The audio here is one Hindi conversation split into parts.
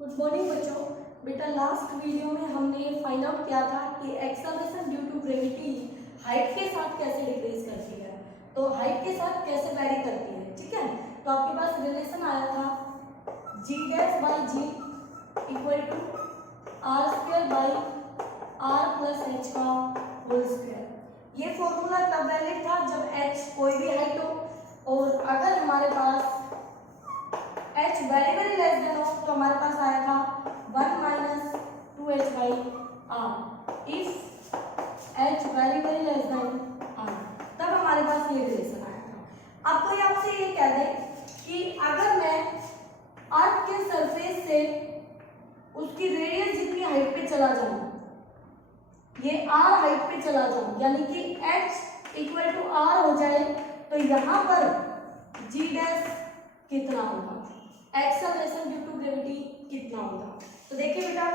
गुड मॉर्निंग बच्चों। बेटा लास्ट वीडियो में हमने फाइंड आउट किया था कि acceleration due to gravity height के साथ कैसे डिक्रीज करती है, तो हाइट के साथ कैसे वैरी करती है। ठीक है, तो आपके पास रिलेशन आया था G dash by ji equal to are square by R plus H का होल स्क्वायर। ये फॉर्मूला तब वैलिड था जब एच कोई भी हाइट हो और अगर हमारे पास h very very less than हो तो हमारे पास आया था 1 minus 2h by r. If h very very less than r तब हमारे पास ये रिलेशन आया था। अब कोई आपसे ये कह दे कि अगर मैं अर्थ के सरफेस से उसकी रेडियस जितनी हाइट पे चला जाऊं, ये r हाइट पे चला जाऊं, यानी कि h इक्वल टू r हो जाए, तो यहाँ पर g डैश कितना होगा, एक्सेलरेशन ड्यू टू ग्रेविटी कितना होगा। तो देखिए बेटा,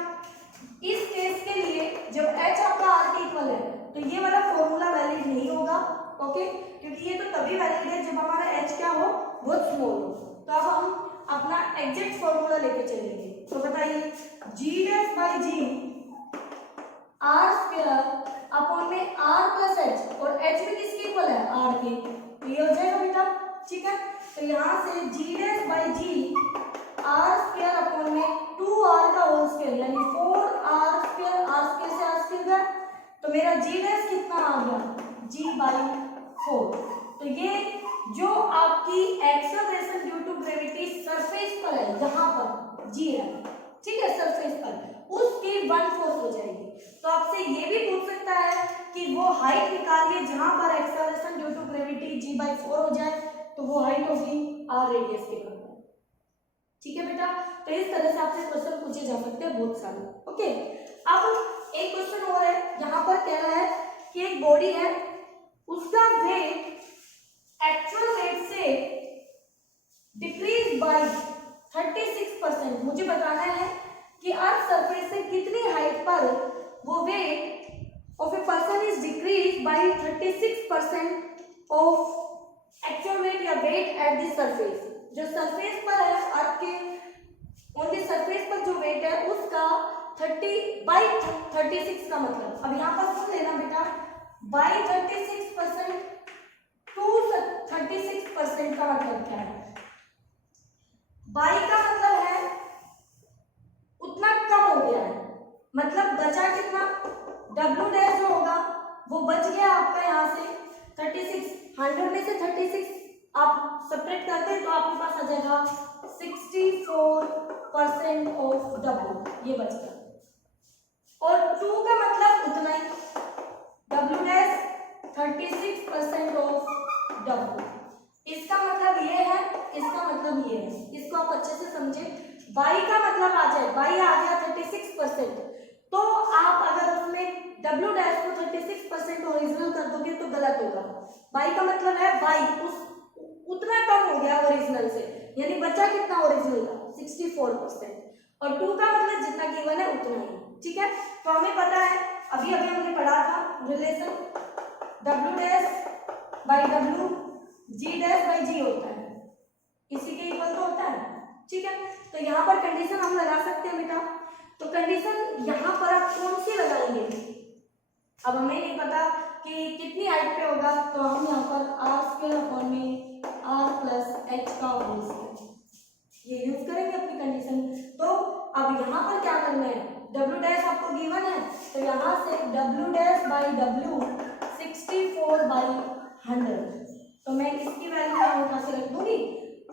इस केस के लिए जब h आपका r के इक्वल है तो ये वाला फॉर्मूला वैलिड नहीं होगा। ओके, क्योंकि ये तो तभी वैलिड है जब हमारा h क्या हो, बहुत स्मॉल हो। तो अब हम अपना एग्जैक्ट फॉर्मूला लेके चलेंगे। तो बताइए g dash by g r square upon में r प्लस h, और h भी किसके इक्वल है, r के, तो ये हो जाएगा बेटा। ठीक है, तो यहाँ से g dash by g r square upon में 2r का होल स्क्वायर यानी 4r स्क्वायर, r स्क्वायर से r स्क्वायर गया, तो मेरा g डैश कितना आ गया, g बाई 4। तो ये जो आपकी acceleration due to gravity surface पर है, यहाँ पर g है, ठीक है, सरफेस पर, उसकी 1/4 हो जाएगी। तो आपसे ये भी पूछ सकता है कि वो हाइट निकालिए जहां पर acceleration due to gravity g by 4 हो जाए, तो वो हाइट होगी r रेडियस के बराबर। ठीक है बेटा, तो इस तरह से आपसे क्वेश्चन पूछे जा सकते हैं बहुत सारे। ओके, अब एक क्वेश्चन और है, यहाँ पर कह रहा है कि एक बॉडी है, उसका वेट एक्चुअल वेट से डिक्रीज बाय 36%। मुझे बताना है कि अर्थ सरफेस से कितनी हाइट पर वो weight of a person is decrease by 36% of actual wait या वेट एट द सरफेस। जो सरफेस पर है, अर्थ के ऑन द सरफेस पर जो वेट है उसका 30/36 का मतलब, अब यहाँ पर सुन लेना बेटा, बाई 36% टू 36% का मतलब क्या है। बाई का मतलब है उतना कम हो गया है, मतलब बचा कितना, W डैश जो होगा वो बच गया आपका यहाँ से 36, 100 में से 36 आप सब्ट्रैक्ट करते हैं तो आपके पास आ जाएगा 64% ऑफ W, ये बच गया। और 2 का मतलब उतना ही, W डैश 36% ऑफ W। इसका मतलब ये है, इसका मतलब ये है, इसको आप अच्छे से समझे। बाई का मतलब आ जाए, बाई आ गया 36%, तो आप अगर उसमें W डैश को 36% ओरिजिनल कर दोगे तो गलत होगा। बाई का मतलब है बाई उतना कम हो गया ओरिजिनल से, यानी बचा कितना ओरिजिनल का 64%, और 2 का मतलब जितना गिवन है उतना ही। ठीक है, तो हमें पता है, अभी अभी हमने पढ़ा था relation W dash by W G dash by G होता है, इसी के इक्वल तो होता है। ठीक है, तो यहाँ पर कंडीशन हम लगा सकते हैं बेटा। तो कंडीशन यहाँ पर आप कौन सी लगाएंगे, अब हमें नहीं पता कि कितनी हाइट पे होगा, तो हम यहाँ पर r स्क्वायर अपॉन में r प्लस h का होल स्क्वायर ये यूज करेंगे अपनी कंडीशन। तो अब यहाँ पर क्या करना है, W डैश आपको गिवन है, तो यहाँ से W डैश बाई W 64/100, तो मैं इसकी वैल्यू यहाँ उठा के रख दूंगी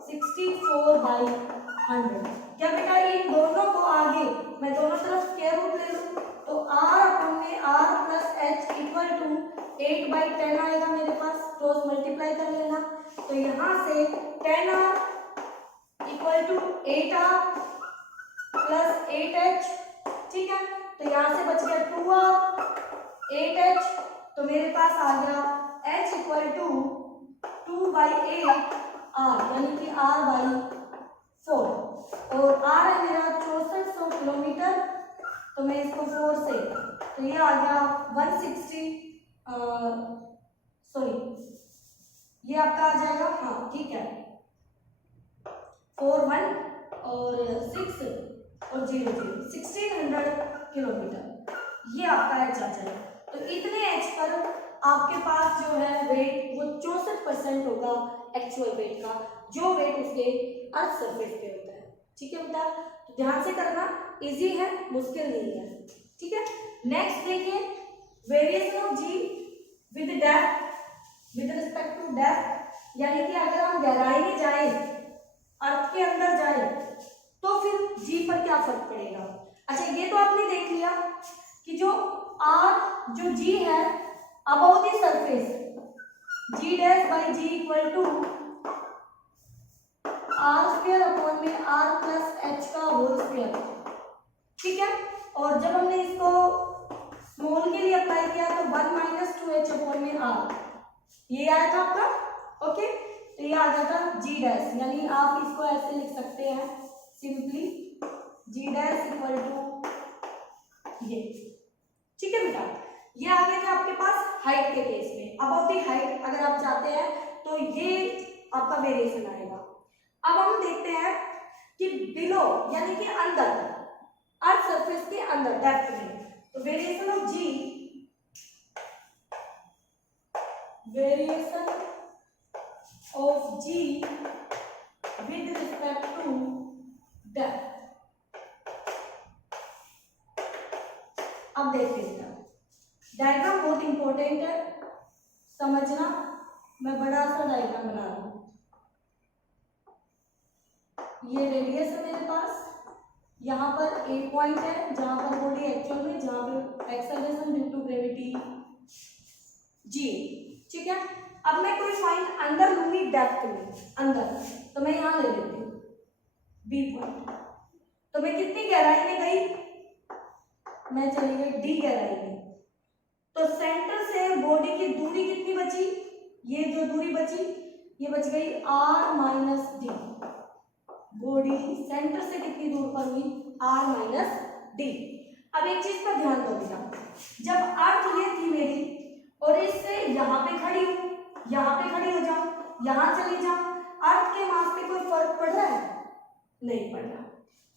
64/100। क्या बेटा, इन दोनों को आगे मैं दोनों तरफ स्क्वायर रूट ले लूं, तो r अपॉन में r plus h equal to 8/10 आएगा मेरे पास, क्रॉस मल्टीप्लाई कर लेना, तो यहाँ से 10r equal to 8r plus 8h। ठीक है, तो यहाँ से बच गया 2r 8h, तो मेरे पास आ गया h इक्वल टू 2/8r यानी कि r/4, और r है मेरा 6400 किलोमीटर, तो मैं इसको 4 से, तो ये आ गया 160, सॉरी ये आपका आ जाएगा, हाँ ठीक है, 4 1 और 6 और 1600 किलोमीटर, ये आपका एच आ जाएगा। तो इतने एच पर आपके पास जो है वेट वो 64% होगा एक्चुअल वेट का, जो वेट उसके अर्थ सरफेस पे होता है। ठीक है बेटा, तो ध्यान से करना, इजी है, मुश्किल नहीं है। ठीक है, नेक्स्ट देखिए, variation of g with depth, with respect to depth, यानी कि अगर हम गहराई में जाए, अर्थ के अंदर जाए, तो फिर जी पर क्या फर्क पड़ेगा। अच्छा, ये तो आपने देख लिया कि जो आर जो जी है above the surface, g dash by ji equal to are square upon में आर प्लस एच का होल स्क्वायर। ठीक है, और जब हमने इसको स्मॉल के लिए अप्लाई किया तो 1 माइनस 2h अपॉन में आर, ये आया था आपका। ओके, तो ये आ गया था जी डैश, यानी आप इसको ऐसे लिख सकते हैं simply g dash equal to ये। ठीक है बेटा, ये आ गए थे आपके पास हाइट के केस में। अबव द हाइट अगर आप चाहते हैं तो ये आपका वेरिएशन आएगा। अब हम देखते हैं कि बिलो यानी कि अंदर, अर्थ सरफेस के अंदर डेप्थ में, तो variation of g, variation of g with respect to depth. अब देखिए डायग्राम बहुत इंपॉर्टेंट है, समझना। मैं बड़ा सा डायग्राम बना रहा हूं। ये रेडियस है मेरे पास, यहाँ पर ए पॉइंट है जहां पर बॉडी एक्चुअल में, जहां पर acceleration due to gravity G. ठीक है, अब मैं कोई पॉइंट अंदर लूंगी डेप्थ में अंदर, तो मैं यहां ले लेती हूँ बी पॉइंट। तो मैं कितनी गहराई में गई, मैं चली गई डी गहराई में। तो सेंटर से बॉडी की दूरी कितनी बची, ये जो दूरी बची ये बच गई r minus d. Body centre से कितनी दूर पर हुई, आर माइनस डी। अब एक चीज पर ध्यान दो बेटा, जब अर्थ ये थी मेरी और इससे यहाँ पे खड़ी हूँ, यहाँ पे खड़ी हो जाऊं, यहाँ चली जाऊं, अर्थ के मास पे कोई फर्क पड़ रहा है, नहीं पड़ रहा।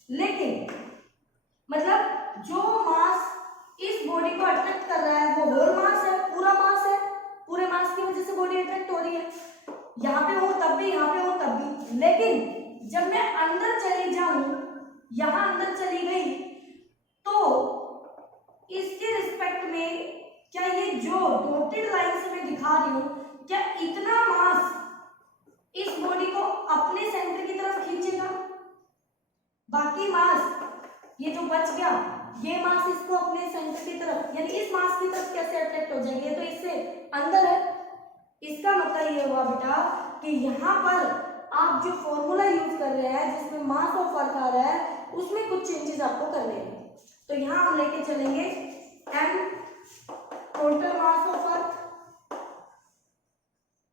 लेकिन मतलब जो मास इस बॉडी को अट्रैक्ट कर रहा है वो होल मास है, पूरा मास है, पूरे मास की वजह से बॉडी अट्रैक्ट हो रही है। यहाँ पे हो तब भी, यहाँ पे हो तब भी। लेकिन जब मैं अंदर चली जाऊं, यहां अंदर चली गई, तो इसके रिस्पेक्ट में क्या ये जो डॉटेड लाइन से मैं दिखा रही हूं, क्या इतना मास इस बॉडी को अपने सेंटर की तरफ खींचेगा? बाकी मास ये जो बच गया, ये मास इसको अपने सेंटर की तरफ, यानी इस मास की तरफ कैसे अट्रैक्ट हो जाएगी, ये तो इससे अंदर है। इसका मतलब ये हुआ बेटा कि यहाँ पर आप जो फॉर्मूला यूज कर रहे हैं जिसमें मास ऑफ अर्थ आ रहा है, उसमें कुछ चेंजेस आपको करने हैं। तो यहाँ हम लेके चलेंगे m total mass of earth,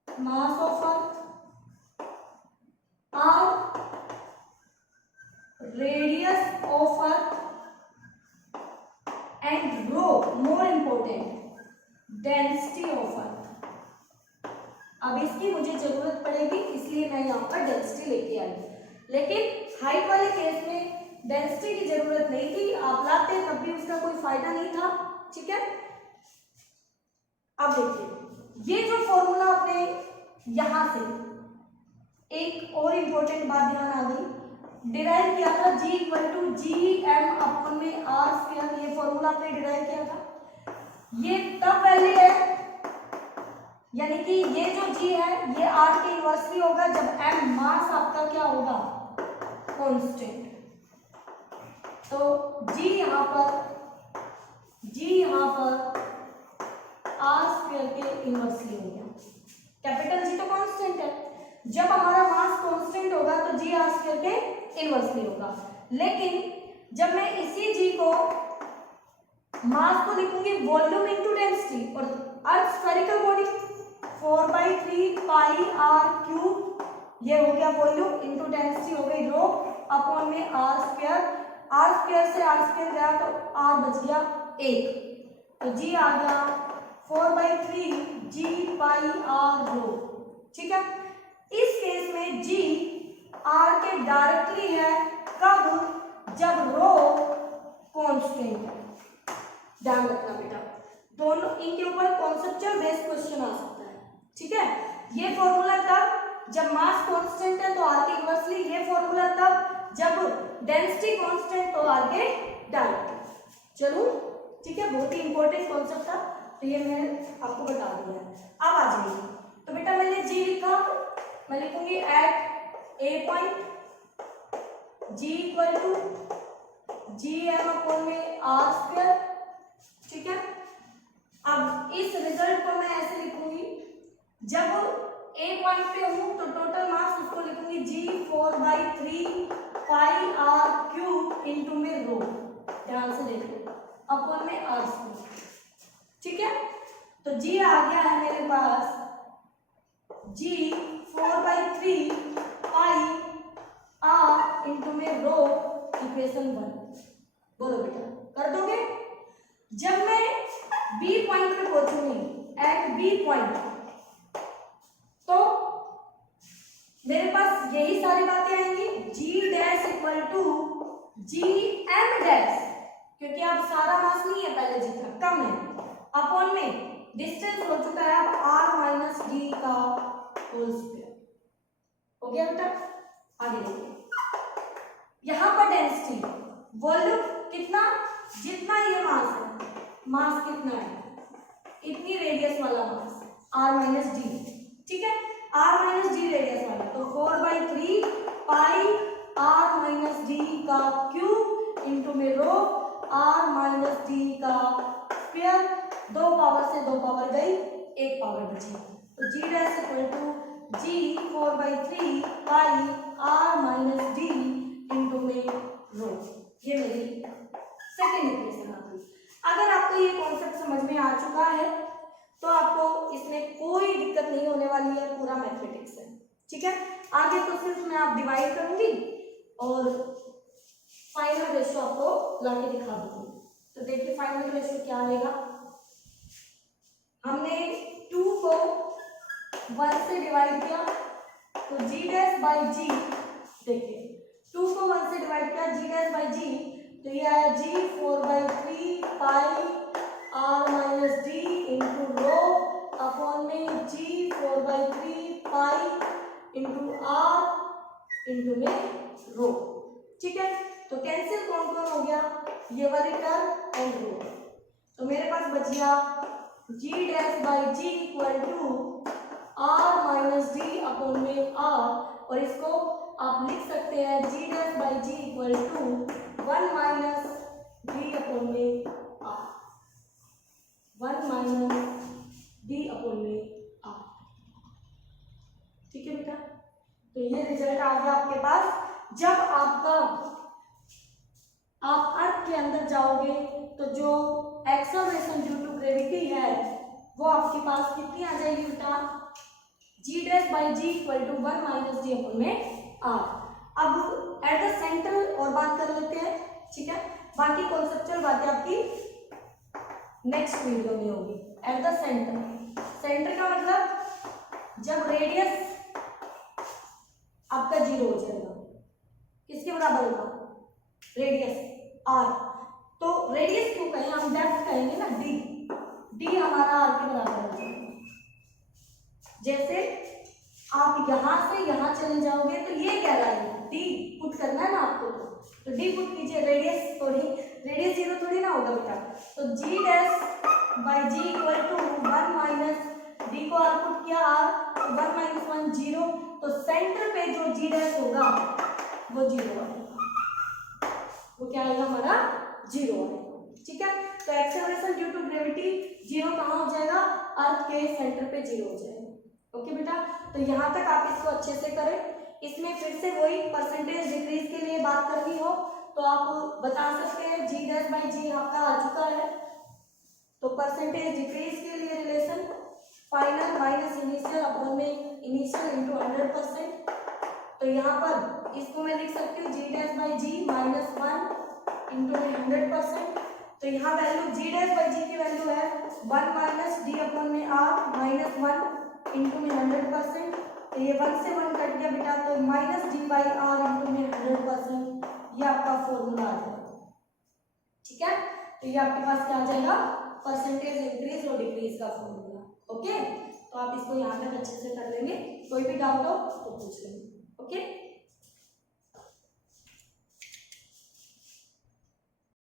mass of earth, r radius of earth, and rho more important density of earth. अब इसकी मुझे जरूरत पड़ेगी, इसलिए मैं यहाँ पर डेंसिटी लेके आई। लेकिन हाइट वाले केस में डेंसिटी की जरूरत नहीं थी, आप लाते तब भी उसका कोई फायदा नहीं था। ठीक है, अब देखिए ये जो फॉर्मूला आपने यहां से एक और इंपॉर्टेंट बात ध्यान आ गई, डिराइव किया था G equal to G M upon में आर स्क्वायर, ये फॉर्मूला आपने डिराइव किया था। ये तब वैलिड है, यानी कि ये जो G है ये R के इनवर्सली होगा जब M मास आपका क्या होगा, कांस्टेंट। तो G यहाँ पर R स्क्वायर के इनवर्सली हो गया। कैपिटल G तो कांस्टेंट है, जब हमारा मास कांस्टेंट होगा तो G R स्क्वायर के इनवर्सली होगा। लेकिन जब मैं इसी G को मास को लिखूंगी वॉल्यूम इनटू डेंसिटी, और earth spherical body 4/3 pi R cube, ये हो गया वॉल्यूम, इनटू डेंसिटी हो गई रो अपॉन में आर स्क्वायर से आर स्क्वायर गया तो आर बच गया 1, तो जी आ गया 4/3 जी पाई आर रो। ठीक है, इस केस में जी आर के डायरेक्टली है, कब, जब रो कांस्टेंट है। ध्यान रखना बेटा, दोनों इनके ऊपर कॉन्सेप्चुअल बेस्ड क्वेश्चन आ सकता है, ठीक है। ये फॉर्मूला तब जब मास कांस्टेंट है तो आर के इनवर्सली, ये फॉर्मूला तब जब डेंसिटी कांस्टेंट तो आर के डायरेक्ट। चलो ठीक है, बहुत ही इंपॉर्टेंट कॉन्सेप्ट था, तो ये मैंने आपको बता दिया है। अब आ जाइए, तो बेटा मैंने जी लिखा, मैं लिखूंगी at a point g equal to G M upon में आर स्क्वायर, ठीक है। अब इस रिजल्ट को मैं ऐसे लिखूंगी, जब ए पॉइंट पे हूं तो टोटल मास उसको लिखूंगी जी 4/3 पाई आर क्यूब इंटू में रो, ध्यान से देखो, अपॉन में आर स्क्वायर, ठीक है। तो जी आ गया है मेरे पास जी 4/3 पाई आर इंटू में रो, इक्वेशन 1। बोलो बेटा, कर दोगे? जब मैं बी पॉइंट पे पहुंचूंगी, एट बी पॉइंट, तो मेरे पास यही सारी बातें आएंगी, G dash equal to G M dash, क्योंकि अब सारा मास नहीं है पहले जितना, कम है, अपॉन में डिस्टेंस हो चुका है अब आर माइनस डी का होल स्क्वायर। हो गया बेटा? आगे देखिए, यहां पर डेंसिटी वॉल्यूम कितना, जितना ये मास है, मास कितना है, इतनी रेडियस वाला मास आर माइनस डी, ठीक है। आर माइनस डी रेडियस वाला, तो 4/3 पाई आर माइनस डी का क्यूब इंटू में रो आर माइनस डी का स्क्वायर, 2 पावर से 2 पावर गई, 1 पावर बची, तो G dash equal to G 4/3 pi R minus D into में रो। ये मेरी सेकेंड इक्वेशन आ गई। अगर आपको ये कॉन्सेप्ट समझ में आ चुका है तो आपको इसमें कोई दिक्कत नहीं होने वाली है, पूरा मैथमेटिक्स है, ठीक है। आगे तो सिर्फ मैं आप डिवाइड करूंगी और फाइनल रेशियो आपको लाके दिखा दूंगी। तो देखिए फाइनल रेशियो क्या आएगा, हमने 2 को 1 से डिवाइड किया तो जी डैश बाई जी, देखिए 2 को 1 से डिवाइड किया जी डैश बाई जी, तो ये आया G 4/3 pi R minus D into rho upon में G 4/3 pi into R into में रो, ठीक है। तो कैंसिल कौन कौन हो गया, ये वाली टर्म एंड रो, तो मेरे पास बच गया G dash by ji equal to R minus D upon में आर, और इसको आप लिख सकते हैं G dash by ji equal to 1 minus D upon में आर, 1 माइनस डी अपॉन में आर, ठीक है बेटा। तो ये रिजल्ट आ गया आपके पास। जब आप अर्थ के अंदर जाओगे तो जो एक्सेलरेशन ड्यू टू ग्रेविटी है वो आपके पास कितनी आ जाएगी बेटा, G dash by ji equal to 1 minus D upon में आर। अब एट द सेंटर और बात कर लेते हैं, ठीक है। बाकी कॉन्सेप्चुअल बातें आपकी नेक्स्ट वीडियो में होगी। एट द सेंटर, सेंटर का मतलब जब रेडियस आपका 0 हो जाएगा, किसके बराबर होगा, रेडियस आर, तो रेडियस क्यों कहें, हम डेप्थ कहेंगे ना, डी, डी हमारा आर के बराबर हो जाएगा। जैसे आप यहां से यहां चले जाओगे तो ये क्या है, डी पुट करना है ना आपको, तो डी पुट कीजिए, रेडियस 0 थोड़ी ना होगा बेटा, तो G dash by ji equal to 1 minus D को आर पुट किया आर, तो 1 माइनस 1 0, तो सेंटर पे जो जी डैश होगा वो 0 आएगा, वो क्या आएगा हमारा 0 आएगा, ठीक है। तो एक्सेलरेशन ड्यू टू ग्रेविटी 0 कहाँ हो जाएगा, अर्थ के सेंटर पे 0 हो जाएगा। ओके बेटा, तो यहाँ तक आप इसको अच्छे से करें। इसमें फिर से वही परसेंटेज डिक्रीज के लिए बात करनी हो तो आप बता सकते हैं जी डैश बाई जी आपका आ चुका है, तो परसेंटेज डिक्रीज के लिए relation final minus initial upon में इनिशियल इंटू 100%, तो यहाँ पर इसको मैं लिख सकती हूँ G dash by G minus 1 into 100%, तो यहाँ value G dash by G की वैल्यू है 1 माइनस डी अपॉन में आर माइनस 1 इंटू में 100%, तो ये 1 से 1 कट गया बेटा, तो minus d by r into में 100%, ये आपका फॉर्मूला आ ठीक है। तो ये आपके पास क्या आ जाएगा, परसेंटेज इंक्रीज और डिक्रीज का फॉर्मूला। ओके, तो आप इसको यहाँ तक अच्छे से कर लेंगे, कोई भी डाउट हो तो पूछ लेंगे।